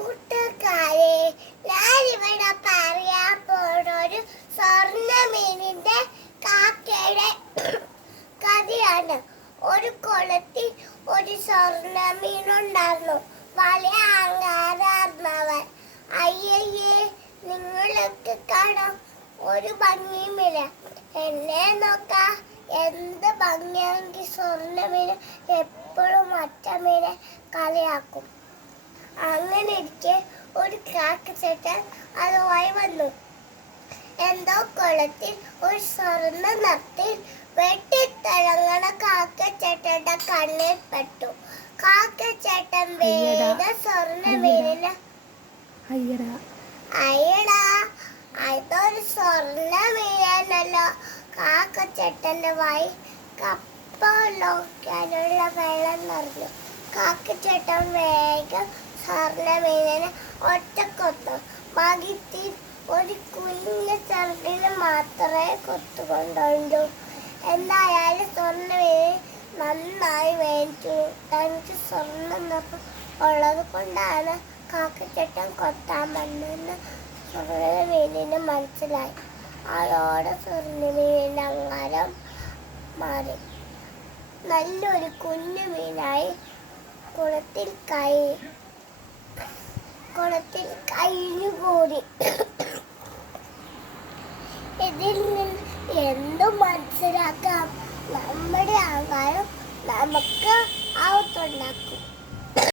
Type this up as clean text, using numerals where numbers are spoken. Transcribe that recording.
കൂട്ടുകാരെ, ഞാനിവിടെ പറയാൻ പോണൊരു സ്വർണ്ണമീനിന്റെ കാക്കയുടെ കഥയാണ്. ഒരു കുളത്തിൽ ഒരു സ്വർണ്ണമീനുണ്ടായിരുന്നു. വലിയ അഹങ്കാരാർന്നവൻ. അയ്യയ്യേ, നിങ്ങളൊക്കെ കാണാം, ഒരു ഭംഗിയുമില്ല. എന്നെ നോക്കാ, എന്ത് ഭംഗിയാണെങ്കിൽ സ്വർണ്ണമീന് എപ്പോഴും മറ്റമീനെ കളിയാക്കും. അങ്ങനെ ഇരിക്കെ ഒരു കാക്കച്ചേട്ടൻ അതുമായി വന്നു. എന്തോ കുളത്തിൽ ഒരു സ്വർണ്ണ നത്തിൽ വെട്ടിത്തിളങ്ങണ കാക്കച്ചേട്ടന്റെ കണ്ണിൽ പെട്ടു. കാക്കച്ചേട്ടൻ വേഗം സ്വർണ്ണമീനിനെ അയ്യടാ, അതൊരു സ്വർണ്ണ മീനാണല്ലോ. കാക്കച്ചേട്ടന്റെ വായി കപ്പലോക്കാനുള്ള വെള്ളം നിറഞ്ഞു. കാക്കച്ചേട്ടൻ വേഗം സ്വർണ്ണമീനിനെ ഒറ്റക്കൊത്തു. ഭാഗ്യത്തിൽ ഒരു കുഞ്ഞു ചെറുതിന് മാത്രമേ കൊത്തുകൊണ്ടുള്ളൂ. എന്തായാലും സ്വർണ്ണമീൻ നന്നായി വേവിച്ചു. തനിക്ക് സ്വർണ്ണം നിറം ഉള്ളത് കൊണ്ടാണ് കാക്കച്ചേട്ടൻ കൊത്താൻ വന്നെന്ന് സ്വർണ്ണമീനിന് മനസ്സിലായി. അതോടെ സ്വർണ്ണമീനിന്റെ അഹങ്കാരം മാറി. നല്ലൊരു കുഞ്ഞു മീനായി കുളത്തിൽ കഴിഞ്ഞുകൂടി. ഇതിൽ നിന്ന് എന്തു മനസ്സിലാക്കാം? നമ്മുടെ അഹങ്കാരം നമുക്ക് ആവത്തുണ്ടാക്കും.